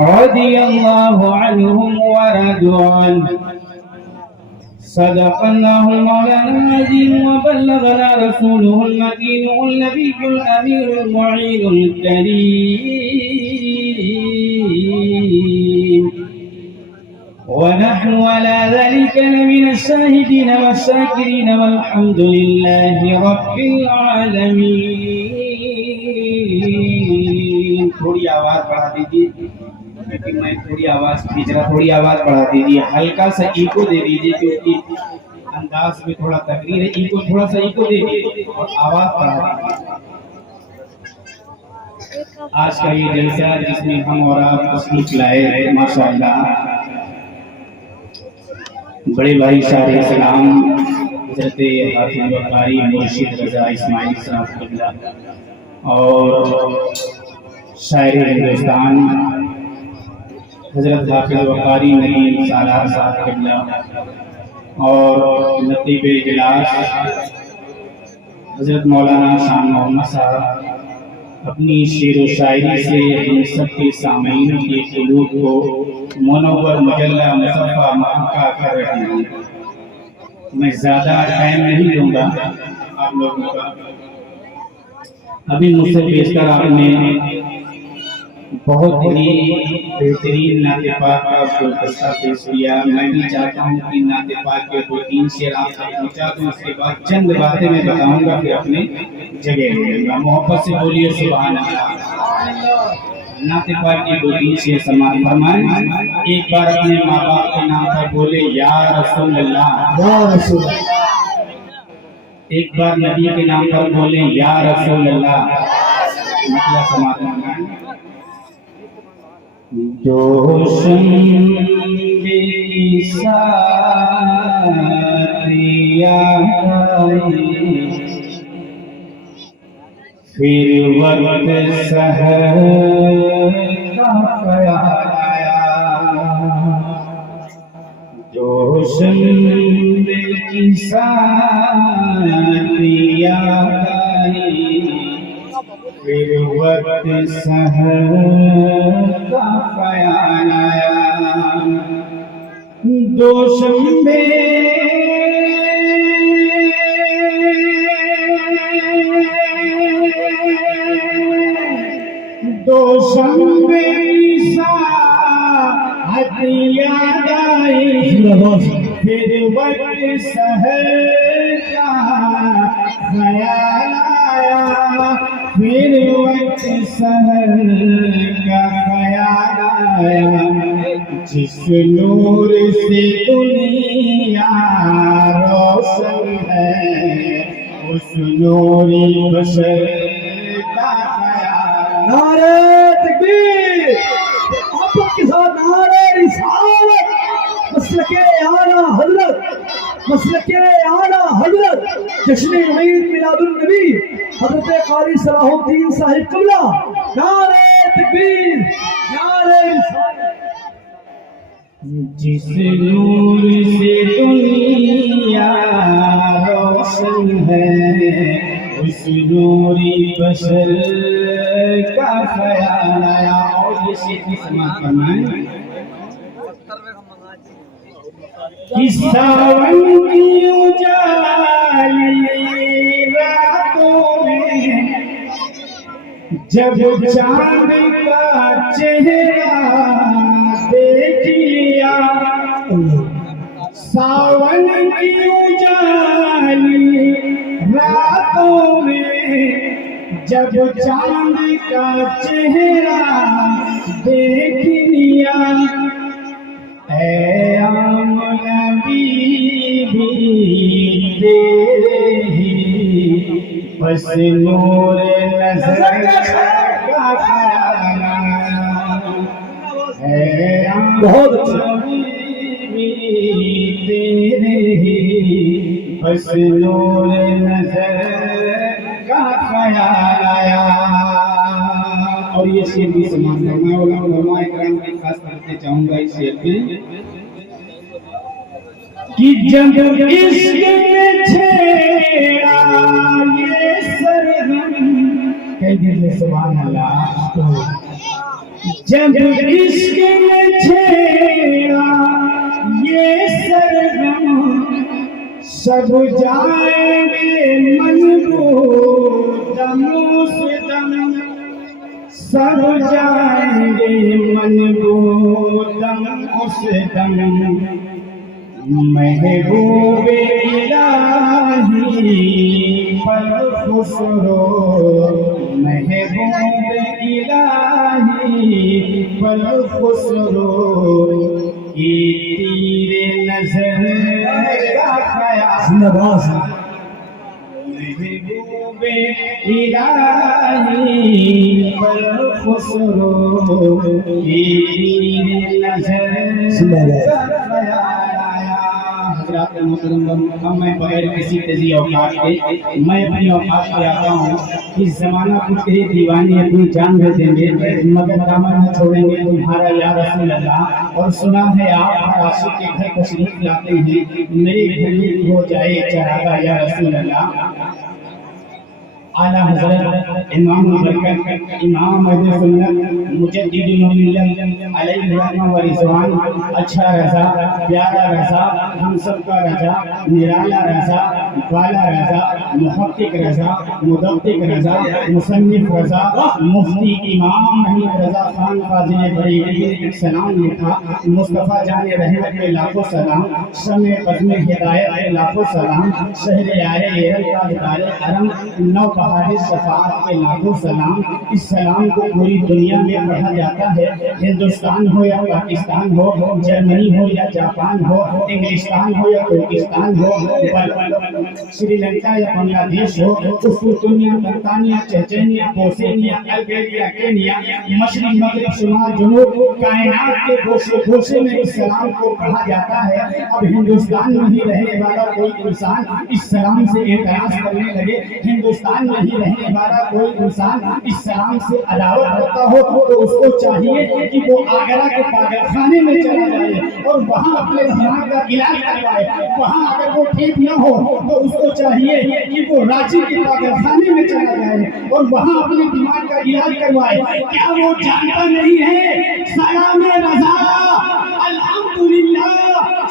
رضي الله عنهم ورضوا عنه. صدق الله مولانا العظيم وبلغنا رسوله المكين النبي الأمير المعين الكريم. ونحن على ذلك لمن الشاهدين والشاكرين والحمد لله رب العالمين. تھوڑی آواز بڑھا دیجیے، میں تھوڑی آواز کھینچ رہا، تھوڑی آواز بڑھا دیجیے، ہلکا سا ایکو دے دیجیے کیونکہ انداز میں تھوڑا تقریر ہے، ایکو تھوڑا سا ایکو دے دیجیے اور آواز بڑھا دیجیے. آج کا یہ جلسہ جس میں ہم اور آپ تشریف لائے ہیں، ماشاءاللہ بڑے بھائی شاعر اسلام حضرت حافظ وقاری مرشد رضا اسماعیل صاحب قبلہ اور شاعر ہندوستان حضرت حافظ وقاری نعیم سالار صاحب قبلہ اور نقیب اجلاس حضرت مولانا شاہ محمد صاحب اپنی شعر و شاعری سے ہم سب کے سامعین کے قلوب کو منور مجلہ مصفہ محقہ کر رہے ہیں. میں زیادہ ٹائم نہیں دوں گا آپ لوگوں کا. ابھی مجھ سے بیشتر آپ نے بہت ہی بہترین نعت پاک کا گلدستہ پیش کیا. میں بھی چاہتا ہوں کہ نعت پاک کے دو تین شعر آپ تک پہنچا دوں، اس کے بعد چند باتیں میں بتاؤں گا، پھر اپنے جگہ لے لوں گا. محبت سے بولیے سبحان اللہ. نعت پاک کی دو تین شعر سماعت فرمائیں. ایک بار اپنے ماں باپ کے نام پر بولے یا رسول اللہ، یا رسول اللہ. ایک بار نبی کے نام پر بولے یا رسول اللہ. مطلب سماعت فرمائیں. دوشم کی ساتھیا پھر وقت سحر کا خیال آیا. دوشم کی ساتھیا پھر وقت سحر کا خیال آیا. دوشنبے دوشنبے ساعت یاد آئی، پھر وقت سحر کا خیال آیا. پھر وقت سحر کا خیال آیا. جس نور سے دنیا روشن ہے، اس نوری بشر کا خیال. نعرہ تکبیر، محبت کے ساتھ نعرہ رسالت. مسلک اعلیٰ حضرت، مسلک اعلیٰ حضرت جشن عید میلاد النبی حضرت قاری صلاح الدین صاحب قبلہ. نعرہ تکبیر، نعرہ رسالت. جس نور سے دنیا روشن ہے، اس نوری بشر کا خیال آیا. اور یہ شعر کی سماعت فرمائیں. ساون کی اجالی راتوں میں جب چاند کا چہرہ دیکھ لیا. ساون کی اجالی راتوں میں جب چاند کا چہرہ دیکھ لیا. اے عام نبی بھی تیرے ہی بس نور نظر کا خیال آیا. اے عام نبی بھی تیرے ہی بس نور نظر کا خیال آیا. اور یہ شعر بھی سماعت فرمائیں. علماء کرام کی خاص کرتے چاہوں گا اس شعر پہ کہ جب عشق میں چھیڑا یہ سرگم. کہہ دیجیے سبحان اللہ. جب عشق میں چھیڑا یہ سرگم سب جائیں گے منگو دم سے دم سب جائیں گے منگو دم اس دم محبوب الہی پر خسرو محبوب الہی پر خسرو کی تیر نظر کا خیال زندہ باد محبوب الہی پر خسرو کی تیر نظر کا خیال حضرات محترم، میں بغیر کسی تیزی اوقات کے میں اپنی اوقات پہ آتا ہوں کہ زمانہ کچھ کہے دیوانی اپنی جان دے دیں گے مگر دامن نہ چھوڑیں گے تمہارا یا رسول اللہ. اور سنا ہے آپ ہر عاشق کے گھر تشریف لاتے ہیں، میرے گھر میں ہو جائے چراغا یا رسول اللہ. اعلیٰ حضرت امام البرکت امام اہل سنت مجدد الملت علیہ الرحمہ و رضوان اچھا رضا پیارا رضا ہم سب کا رضا نرالا رضا بالا رضا محقق رضا مدقق رضا مصنف رضا مفتی امام محمد رضا خان فاضل بریلوی نے ایک سلام لکھا. مصطفیٰ جان رحمت کے لاکھوں سلام، شمع قدم ہدایت کے لاکھوں سلام، شہر آئے ایرل کا دار حرم نو بہار شفاعت کے لاکھوں سلام. اس سلام کو پوری دنیا میں پڑھا جاتا ہے، ہندوستان ہو یا پاکستان ہو، جرمنی ہو یا جاپان ہو، انگلستان ہو یا ترکستان ہو، سری لنکا یا بنگلہ دیش ہو، قسطنطنیہ، برطانیہ، چچینیا، بوسنیا، البیریا، کینیا، مشرق مغرب شمال جنوب کائنات کے گوشے گوشے میں اس سلام کو پڑھا جاتا ہے. اب ہندوستان میں ہی رہنے والا کوئی انسان اس سلام سے اعتراض کرنے لگے، ہندوستان میں ہی رہنے والا کوئی انسان اس سلام سے عداوت کرتا ہو تو اس کو چاہیے کہ وہ آگرہ کے پاگل خانے میں چلا جائے اور وہاں اپنے دماغ کا علاج کروائے. وہاں اگر وہ ٹھیک نہ ہو تو اس کو چاہیے کہ وہ رانچی کے پاگل خانے میں چلا جائے اور وہاں اپنے دماغ کا علاج کروائے. کیا وہ جانتا نہیں ہے سلام رضا الحمدللہ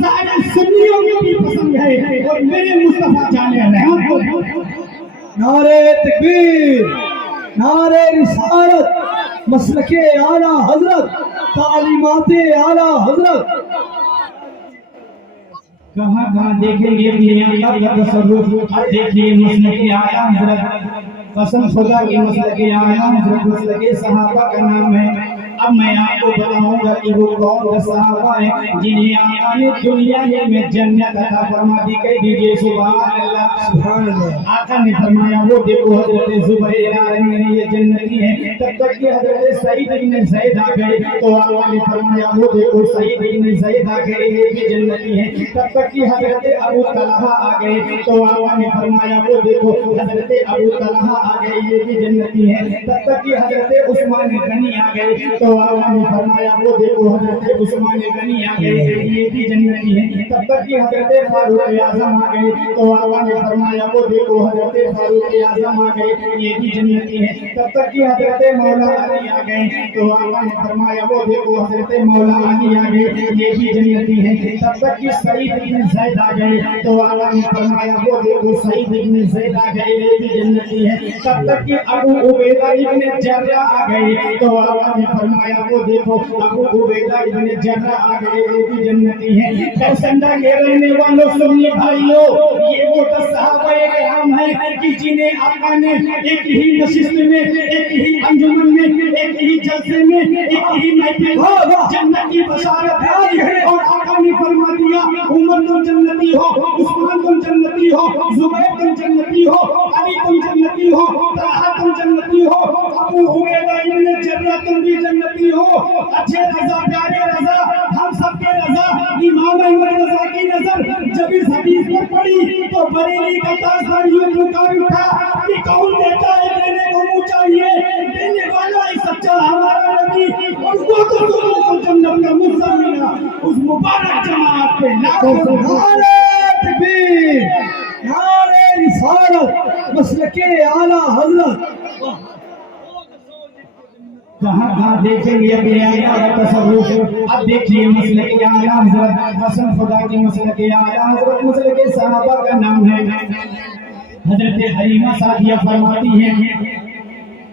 سارے سنیوں کو بھی پسند ہے اور میرے مصطفیٰ جان رحمت کو. نعرہ تکبیر، نعرہ رسالت، مسلک اعلیٰ حضرت، تعلیمات اعلیٰ حضرت. کہاں کہاں دیکھیں گے دنیا کا تصرف. اب دیکھیے مسلک اعلیٰ حضرت، قسم خدا کی مسلک اعلیٰ حضرت مسلک صحابہ کا نام ہے. اب میں آپ کو بتاؤں گا کہ وہ کون صحابہ ہیں جنہیں آقا نے دنیا میں جنت عطا فرما دی. کہہ دیجئے سبحان اللہ سبحان اللہ. آقا نے فرمایا وہ دیکھو حضرت زبیر یہ جنتی ہے. تب تک کہ حضرت سعید بن زید آ گئے تو آقا نے فرمایا وہ دیکھو سعید بن زید آ گئے یہ بھی جنتی ہے. تب تک کہ حضرت ابو طلحہ آ گئے تو آقا نے فرمایا وہ دیکھو حضرت ابو طلحہ آ گئے یہ بھی جنتی ہے. تب تک کہ حضرت عثمان غنی آ گئے تو آقا نے فرمایا وہ دیکھو حضرت عثمان غنی آ گئے یہ بھی جنتی ہے. تب تک کہ حضرت فاروق اعظم آ گئے تو آقا نے فرمایا وہ دیکھو حضرت فاروق اعظم آ گئے یہ بھی جنتی ہے. تب تک کہ حضرت مولا علی آ گئے تو آقا نے فرمایا وہ دیکھو حضرت مولا علی آ گئے یہ بھی جنتی ہے. تب تک کہ سعید بن زید آ گئے تو آقا نے فرمایا وہ دیکھو سعید بن زید آ گئے یہ بھی جنتی ہے. تب تک کہ ابو عبیدہ ابن جرح آ گئے تو آقا نے فرمایا وہ دیکھو ابو عبیدہ ابن جرح آ گئے یہ بھی جنتی ہے. کرسندہ کے رہنے والوں سنی بھائیوں، یہ وہ 10 صحابہ کرام ہیں کہ جنہیں آقا نے ایک ہی نشست میں، ایک ہی انجمن میں، ایک ہی جلسے میں، ایک ہی محفل میں جنت کی بشارت دی ہے. اور آقا نے فرما دیا عمر تم جنتی ہو، عثمان تم جنتی ہو، زبیر تم جنتی ہو، علی تم جنتی ہو، طلحہ تم جنتی ہو، ابو عبیدہ ابن جرح تم بھی جنتی ہو. اچھے رضا پیارے رضا ہم سب کے رضا امام احمد رضا کی نظر جب اس حدیث پر پڑی تو بریلی کا تاجدار یوں پکار اٹھا کہ کون دیتا ہے دینے کو منہ چاہیے، دینے والا ہی سچا ہمارا نبی. اور وہ تو جنت کا مزہ ملا اس مبارک جماعت پہ لاکھوں نعرہ تکبیر، نعرہ رسالت، مسلک اعلیٰ حضرت. کہاں کہاں دیکھیں گے اپنے آقا کا تصرف. اب دیکھیے مسلک اعلیٰ حضرت قسم خدا کی مسلک اعلیٰ حضرت مسلک صحابہ کا نام ہے. حضرت حلیمہ سعدیہ فرماتی ہیں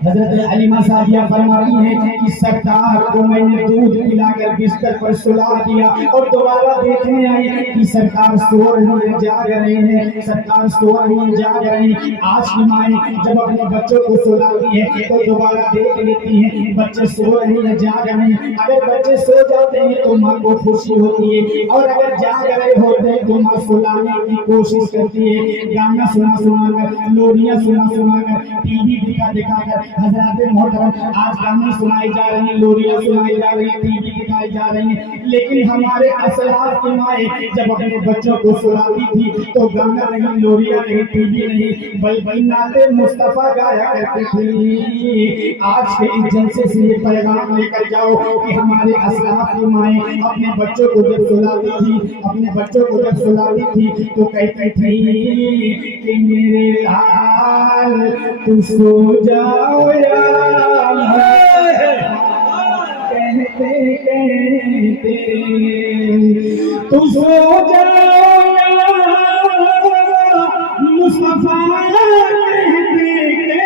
حضرت حلیمہ سعدیہ فرماتی ہیں کہ سرکار کو میں نے دودھ پلا کر بستر پر سلا دیا اور دوبارہ دیکھنے آئی کہ سرکار سو رہے ہیں جاگ رہے ہیں سرکار سو رہے ہیں جاگ رہے ہیں. آج کی مائیں جب اپنے بچوں کو سلاتی ہیں تو دوبارہ دیکھ لیتی ہیں بچے سو رہے ہیں جاگ رہے ہیں. اگر بچے سو جاتے ہیں تو ماں کو خوشی ہوتی ہے اور اگر جاگ رہے ہوتے ہیں تو ماں سلانے کی کوشش کرتی ہے. گانا سنا سنا کر لوریاں سنا سنا کر ٹی وی دکھا دکھا کر حضرات محترم آج گانے سنائی جا رہی ہیں لوریاں سنائی جا رہی ہیں ٹی وی دکھائی جا رہی ہیں. لیکن ہمارے اسلاف کی مائیں جب اپنے بچوں کو سلاتی تھی تو گانا نہیں لوریاں نہیں ٹی وی نہیں بلکہ نعت مصطفیٰ گایا کرتی تھی. آج کے اس جلسے سے یہ پیغام لے کر جاؤ کہ ہمارے اسلاف کی مائیں اپنے بچوں کو جب سلاتی تھی اپنے بچوں کو جب سلاتی تھی تو کہتی تھی کہ میرے لال تو سو جاؤ کہتے کہتے تو سو جاؤ مصطفیٰ کہتے کہتے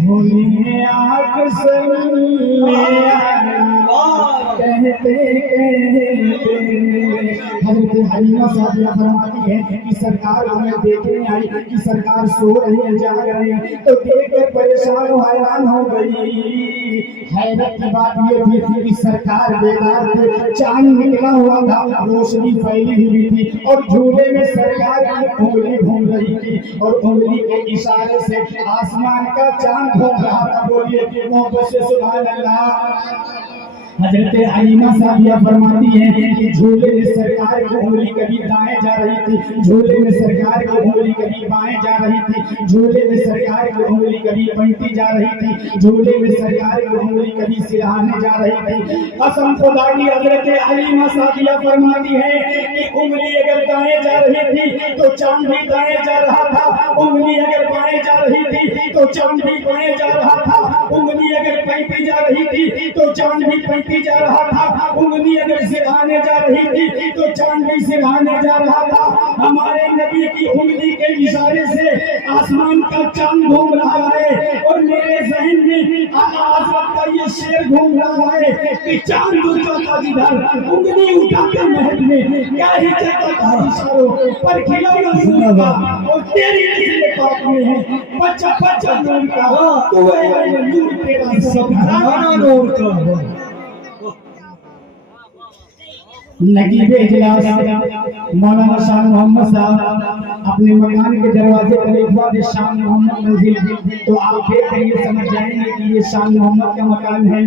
بھولے آنکھ سلے کہتے کہتے. حضرت حلیمہ سعدیہ فرماتی ہے کہ سرکار ہمیں دیکھنے آئی کہ سرکار سو رہے ہیں جاگ رہے ہیں تو دیکھ کر پریشان و حیران ہو گئی. حیرت کی بات یہ تھی کہ سرکار بیدار تھے چاند نکلا ہوا تھا روشنی پھیلی ہوئی تھی اور جھولے میں سرکار کی انگلی گھوم رہی تھی اور انگلی کے اشارے سے آسمان کا چاند گھوم رہا تھا. بولیے محبت سے سبحان اللہ. حضرت حلیمہ سعدیہ فرماتی ہیں کہ جھولے میں سرکار کی انگلی کبھی دائیں جا رہی تھی جھولے میں سرکار کی انگلی کبھی بائیں جا رہی تھی جھولے میں سرکار کی انگلی کبھی پلٹی جا رہی تھی جھولے میں سرکار کی انگلی کبھی سرہانے جا رہی تھی. قسم خدا کی حضرت حلیمہ سعدیہ فرماتی ہیں کہ انگلی اگر دائیں جا رہی تھی تو چاند بھی دائیں جا رہا تھا انگلی اگر بائیں جا رہی تھی تو چاند بھی بائیں جا رہا تھا انگلی اگر پلٹی جا رہی تھی تو چاند بھی پلٹی جا رہا تھا انگلی اگر سرہانے جا رہی تھی تو چاند بھی سرہانے جا رہا تھا. ہمارے نبی کی انگلی کے اشارے سے آسمان کا چاند گھوم رہا ہے اور میرے ذہن میں آج وقت کا یہ شعر گھوم رہا ہے کہ چاند جو چاہتا جدھر انگلی اٹھا کے محل میں کیا ہی چاہتا تھا اشاروں پر کھلانا سن کا اور تیری نسل پاک میں ہے بچہ بچہ نور کا تو ہے نور تیرا سبحان نور کا. نقیب اجلاس مولانا شاہ محمد صاحب اپنے مکان کے دروازے پر ایک بار شاہ محمد منزل تو آپ دیکھ کر یہ سمجھ جائیں گے کہ یہ شاہ محمد کا مکان ہے.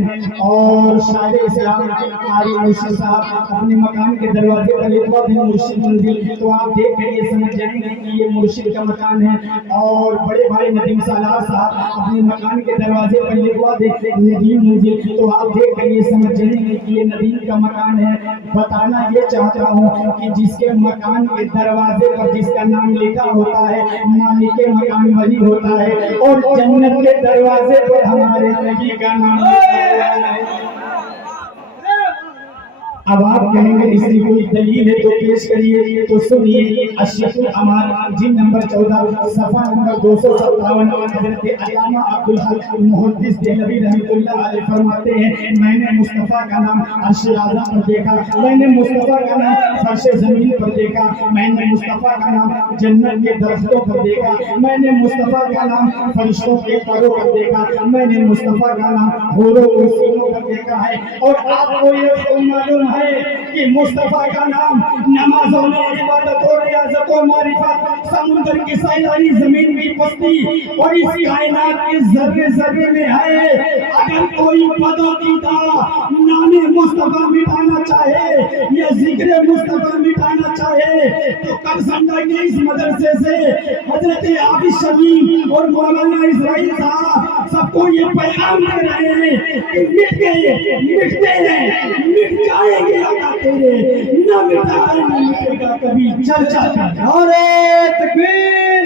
اور شاعر اسلام قاری مرشد صاحب اپنے مکان کے دروازے پر ایک بار مرشد منزل تو آپ دیکھ کر یہ سمجھ جائیں گے کہ یہ مرشد کا مکان ہے. اور بڑے بھائی ندیم سالار صاحب اپنے مکان کے دروازے پر ایک بار ندیم منزل تو آپ دیکھ کر یہ سمجھ جائیں گے کہ یہ ندیم کا مکان ہے. بتانا یہ چاہتا ہوں کہ جس کے مکان کے دروازے پر جس کا نام لکھا ہوتا ہے مالک مکان وہی ہوتا ہے اور جنت کے دروازے پر ہمارے نبی کا نام ہے. اب آپ کہیں گے اس کی کوئی دلیل ہے تو پیش کریے تو سنیے. الشیخ الامان جن نمبر 14 صفحہ نمبر 257 حضرت علامہ عبدالحق محدث دہلوی رحمۃ اللہ علیہ فرماتے ہیں میں نے مصطفیٰ کا نام عرش اعظم پر دیکھا میں نے مصطفیٰ کا نام فرش زمین پر دیکھا میں نے مصطفیٰ کا نام جنت کے درختوں پر دیکھا میں نے مصطفیٰ کا نام فرشتوں کے پروں پر دیکھا میں نے مصطفیٰ کا نام حوروں اور سینوں پر دیکھا ہے. اور آپ کو یہ معلوم ہے کہ مصطفیٰ کا نام نمازوں میں عبادت اور ریاضت و معرفت سمندر کی سائرانی زمین کی پستی اور اس کائنات کے ذرے ذرے میں ہے. اگر کوئی بدعقیدہ نام مصطفیٰ مٹانا چاہے یا ذکر مصطفیٰ مٹانا چاہے تو کر سمجھا کہ اس مدرسے سے حضرت عابد شبیر اور مولانا اسرائیل صاحب سب کو یہ پیغام دے رہے ہیں کہ مٹ گئے مٹتے ہیں مٹ جائیں گے نہ مٹا ہے نہ مٹے گا کبھی. چل چل نعرہ تکبیر